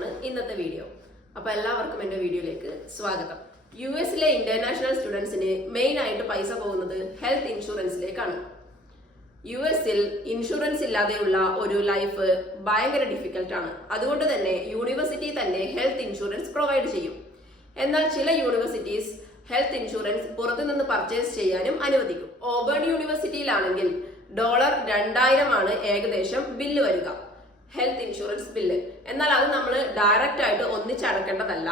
കുറിച്ചാണ് ഇന്നത്തെ വീഡിയോ. അപ്പോൾ എല്ലാവർക്കും എൻ്റെ വീഡിയോയിലേക്ക് സ്വാഗതം. യുഎസിലെ ഇന്റർനാഷണൽ സ്റ്റുഡൻസിന് മെയിൻ ആയിട്ട് പൈസ പോകുന്നത് ഹെൽത്ത് ഇൻഷുറൻസിലേക്കാണ്. യുഎസിൽ ഇൻഷുറൻസ് ഇല്ലാതെയുള്ള ഒരു ലൈഫ് ഭയങ്കര ഡിഫിക്കൽട്ട് ആണ്. അതുകൊണ്ട് തന്നെ യൂണിവേഴ്സിറ്റി തന്നെ ഹെൽത്ത് ഇൻഷുറൻസ് പ്രൊവൈഡ് ചെയ്യും. എന്നാൽ ചില യൂണിവേഴ്സിറ്റീസ് ഹെൽത്ത് ഇൻഷുറൻസ് പുറത്തുനിന്ന് പർച്ചേസ് ചെയ്യാനും അനുവദിക്കും. ഓബേൺ യൂണിവേഴ്സിറ്റിയിലാണെങ്കിൽ $2000 ആണ് ഏകദേശം ബില്ല് വരിക, ഹെൽത്ത് ഇൻഷുറൻസ് ബില്ല്. എന്നാൽ അത് നമ്മൾ ഡയറക്റ്റ് ആയിട്ട് ഒന്നിച്ചടക്കേണ്ടതല്ല,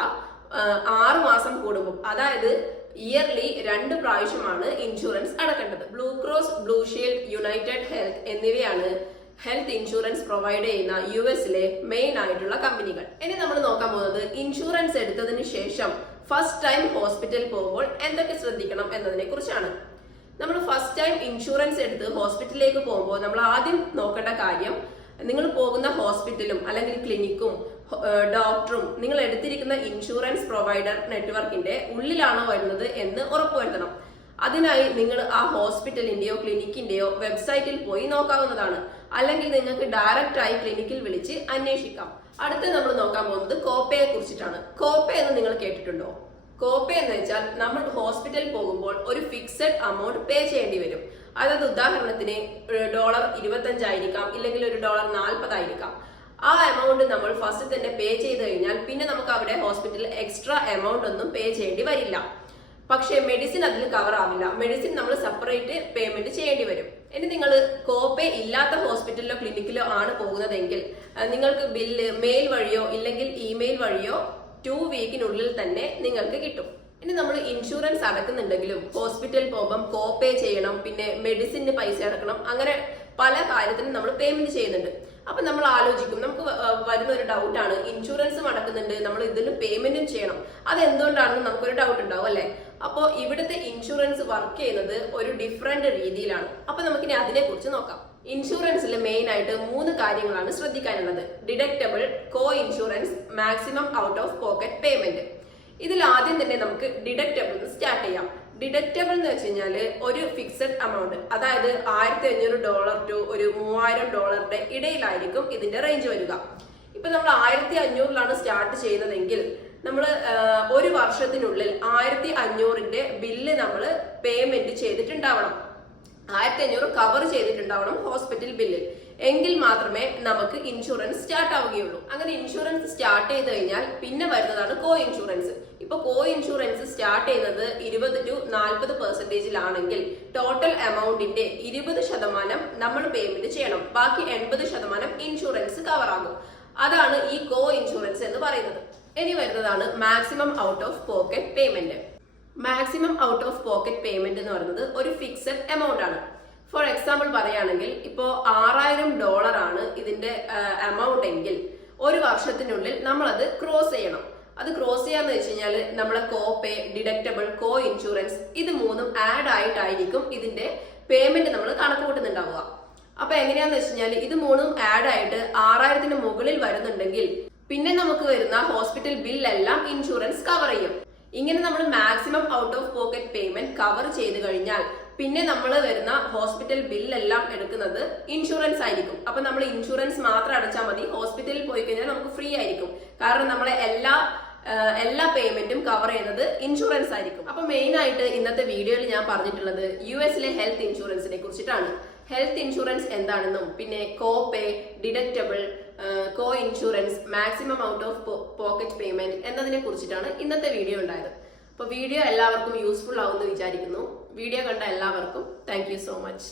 6 മാസം കൂടുമ്പോൾ, അതായത് ഇയർലി 2 പ്രാവശ്യമാണ് ഇൻഷുറൻസ് അടക്കേണ്ടത്. Blue Cross, Blue Shield, United Health എന്നിവയാണ് ഹെൽത്ത് ഇൻഷുറൻസ് പ്രൊവൈഡ് ചെയ്യുന്ന യുഎസിലെ മെയിൻ ആയിട്ടുള്ള കമ്പനികൾ. ഇനി നമ്മൾ നോക്കാൻ പോകുന്നത് ഇൻഷുറൻസ് എടുത്തതിന് ശേഷം ഫസ്റ്റ് ടൈം ഹോസ്പിറ്റലിൽ പോകുമ്പോൾ എന്തൊക്കെ ശ്രദ്ധിക്കണം എന്നതിനെ കുറിച്ചാണ്. നമ്മൾ ഫസ്റ്റ് ടൈം ഇൻഷുറൻസ് എടുത്ത് ഹോസ്പിറ്റലിലേക്ക് പോകുമ്പോൾ നമ്മൾ ആദ്യം നോക്കേണ്ട കാര്യം, നിങ്ങൾ പോകുന്ന ഹോസ്പിറ്റലും അല്ലെങ്കിൽ ക്ലിനിക്കും ഡോക്ടറും നിങ്ങൾ എടുത്തിരിക്കുന്ന ഇൻഷുറൻസ് പ്രൊവൈഡർ നെറ്റ്വർക്കിന്റെ ഉള്ളിലാണോ വരുന്നത് എന്ന് ഉറപ്പുവരുത്തണം. അതിനായി നിങ്ങൾ ആ ഹോസ്പിറ്റലിന്റെയോ ക്ലിനിക്കിന്റെയോ വെബ്സൈറ്റിൽ പോയി നോക്കാവുന്നതാണ്. അല്ലെങ്കിൽ നിങ്ങൾക്ക് ഡയറക്റ്റ് ആയി ക്ലിനിക്കിൽ വിളിച്ച് അന്വേഷിക്കാം. അടുത്ത് നമ്മൾ നോക്കാൻ പോകുന്നത് കോപ്പയെ കുറിച്ചിട്ടാണ്. കോപ്പ എന്ന് നിങ്ങൾ കേട്ടിട്ടുണ്ടോ? കോപ്പ എന്ന് വെച്ചാൽ നമ്മൾ ഹോസ്പിറ്റലിൽ പോകുമ്പോൾ ഒരു ഫിക്സഡ് എമൗണ്ട് പേ ചെയ്യേണ്ടി വരും. അതായത് ഉദാഹരണത്തിന് $25 ആയിരിക്കാം, ഇല്ലെങ്കിൽ ഒരു $40 ആയിരിക്കാം. ആ എമൗണ്ട് നമ്മൾ ഫസ്റ്റ് തന്നെ പേ ചെയ്ത് കഴിഞ്ഞാൽ പിന്നെ നമുക്ക് അവിടെ ഹോസ്പിറ്റലിൽ എക്സ്ട്രാ എമൗണ്ട് ഒന്നും പേ ചെയ്യേണ്ടി വരില്ല. പക്ഷേ മെഡിസിൻ അതിൽ കവർ ആവില്ല. മെഡിസിൻ നമ്മൾ സെപ്പറേറ്റ് പേയ്മെന്റ് ചെയ്യേണ്ടി വരും. ഇനി നിങ്ങൾ കോപ്പേ ഇല്ലാത്ത ഹോസ്പിറ്റലിലോ ക്ലിനിക്കിലോ ആണ് പോകുന്നതെങ്കിൽ നിങ്ങൾക്ക് ബില്ല് മെയിൽ വഴിയോ ഇല്ലെങ്കിൽ ഇമെയിൽ വഴിയോ 2 വീക്കിനുള്ളിൽ തന്നെ നിങ്ങൾക്ക് കിട്ടും. ഇനി നമ്മൾ ഇൻഷുറൻസ് അടക്കുന്നുണ്ടെങ്കിലും ഹോസ്പിറ്റലിൽ പോകുമ്പം കോപ്പേ ചെയ്യണം, പിന്നെ മെഡിസിന് പൈസ അടക്കണം, അങ്ങനെ പല കാര്യത്തിനും നമ്മൾ പേയ്മെന്റ് ചെയ്യുന്നുണ്ട്. അപ്പൊ നമ്മൾ ആലോചിക്കും, നമുക്ക് വരുന്ന ഒരു ഡൗട്ടാണ്, ഇൻഷുറൻസും അടക്കുന്നുണ്ട്, നമ്മൾ ഇതിന് പേയ്മെന്റും ചെയ്യണം, അത് എന്തുകൊണ്ടാണെന്ന് നമുക്കൊരു ഡൗട്ട് ഉണ്ടാവും അല്ലെ? അപ്പോൾ ഇവിടുത്തെ ഇൻഷുറൻസ് വർക്ക് ചെയ്യുന്നത് ഒരു ഡിഫറെന്റ് രീതിയിലാണ്. അപ്പൊ നമുക്കിനി അതിനെ കുറിച്ച് നോക്കാം. ഇൻഷുറൻസിൽ മെയിൻ ആയിട്ട് 3 കാര്യങ്ങളാണ് ശ്രദ്ധിക്കാനുള്ളത്: deductible, coinsurance, maximum out of pocket payment. ഇതിൽ ആദ്യം തന്നെ നമുക്ക് ഡിഡക്റ്റബിൾ സ്റ്റാർട്ട് ചെയ്യാം. ഡിഡക്റ്റബിൾ എന്ന് വെച്ച് കഴിഞ്ഞാല് ഒരു ഫിക്സഡ് എമൗണ്ട്, അതായത് $1500 ടു ഒരു $3000 ഇടയിലായിരിക്കും ഇതിന്റെ റേഞ്ച് വരിക. ഇപ്പൊ നമ്മൾ 1500 സ്റ്റാർട്ട് ചെയ്യുന്നതെങ്കിൽ നമ്മൾ ഒരു വർഷത്തിനുള്ളിൽ 1500 ബില്ല് നമ്മൾ പേയ്മെന്റ് ചെയ്തിട്ടുണ്ടാവണം. 1500 കവർ ചെയ്തിട്ടുണ്ടാവണം ഹോസ്പിറ്റൽ ബില്ലിൽ. എങ്കിൽ മാത്രമേ നമുക്ക് ഇൻഷുറൻസ് സ്റ്റാർട്ട് ആവുകയുള്ളൂ. അങ്ങനെ ഇൻഷുറൻസ് സ്റ്റാർട്ട് ചെയ്ത് കഴിഞ്ഞാൽ പിന്നെ വരുന്നതാണ് കോ ഇൻഷുറൻസ്. ഇപ്പൊ കോ ഇൻഷുറൻസ് സ്റ്റാർട്ട് ചെയ്യുന്നത് 20 to 40% ടോട്ടൽ എമൗണ്ടിന്റെ 20% നമ്മൾ പേയ്മെന്റ് ചെയ്യണം. ബാക്കി 80% ഇൻഷുറൻസ് കവർ ആകും. അതാണ് ഈ കോ ഇൻഷുറൻസ് എന്ന് പറയുന്നത്. ഇനി വരുന്നതാണ് maximum out of pocket payment. Maximum out of pocket payment എന്ന് പറയുന്നത് ഒരു ഫിക്സഡ് എമൗണ്ട് ആണ്. ഫോർ എക്സാമ്പിൾ പറയുകയാണെങ്കിൽ ഇപ്പോൾ $6000 ആണ് ഇതിന്റെ എമൗണ്ട് എങ്കിൽ ഒരു വർഷത്തിനുള്ളിൽ നമ്മൾ അത് ക്രോസ് ചെയ്യണം. അത് ക്രോസ് ചെയ്യാന്ന് വെച്ച് കഴിഞ്ഞാൽ നമ്മളെ കോപ്പേ, ഡിഡക്റ്റബിൾ, കോ ഇൻഷുറൻസ് ഇത് 3ഉം ആഡ് ആയിട്ടായിരിക്കും ഇതിന്റെ പേയ്മെന്റ് നമ്മൾ കണക്ക് കൂട്ടുന്നുണ്ടാവുക. അപ്പൊ എങ്ങനെയാന്ന് വെച്ച് കഴിഞ്ഞാൽ ഇത് 3ഉം ആഡ് ആയിട്ട് 6000 മുകളിൽ വരുന്നുണ്ടെങ്കിൽ പിന്നെ നമുക്ക് വരുന്ന ഹോസ്പിറ്റൽ ബില്ലെല്ലാം ഇൻഷുറൻസ് കവർ ചെയ്യും. ഇങ്ങനെ നമ്മൾ maximum out of pocket payment cover ചെയ്ത് കഴിഞ്ഞാൽ പിന്നെ നമ്മൾ വരുന്ന ഹോസ്പിറ്റൽ ബില്ലെല്ലാം എടുക്കുന്നത് ഇൻഷുറൻസ് ആയിരിക്കും. അപ്പൊ നമ്മൾ ഇൻഷുറൻസ് മാത്രം അടച്ചാൽ മതി. ഹോസ്പിറ്റലിൽ പോയി കഴിഞ്ഞാൽ നമുക്ക് ഫ്രീ ആയിരിക്കും. കാരണം നമ്മളെ എല്ലാ പേയ്മെന്റും കവർ ചെയ്യുന്നത് ഇൻഷുറൻസ് ആയിരിക്കും. അപ്പൊ മെയിൻ ആയിട്ട് ഇന്നത്തെ വീഡിയോയിൽ ഞാൻ പറഞ്ഞിട്ടുള്ളത് യുഎസിലെ ഹെൽത്ത് ഇൻഷുറൻസിനെ കുറിച്ചിട്ടാണ്. ഹെൽത്ത് ഇൻഷുറൻസ് എന്താണെന്നും പിന്നെ copay, deductible, coinsurance, maximum out of pocket payment എന്നതിനെ കുറിച്ചിട്ടാണ് ഇന്നത്തെ വീഡിയോ ഉണ്ടായത്. അപ്പോൾ വീഡിയോ എല്ലാവർക്കും യൂസ്ഫുൾ ആവുമെന്ന് വിചാരിക്കുന്നു. വീഡിയോ കണ്ട എല്ലാവർക്കും താങ്ക് യു സോ മച്ച്.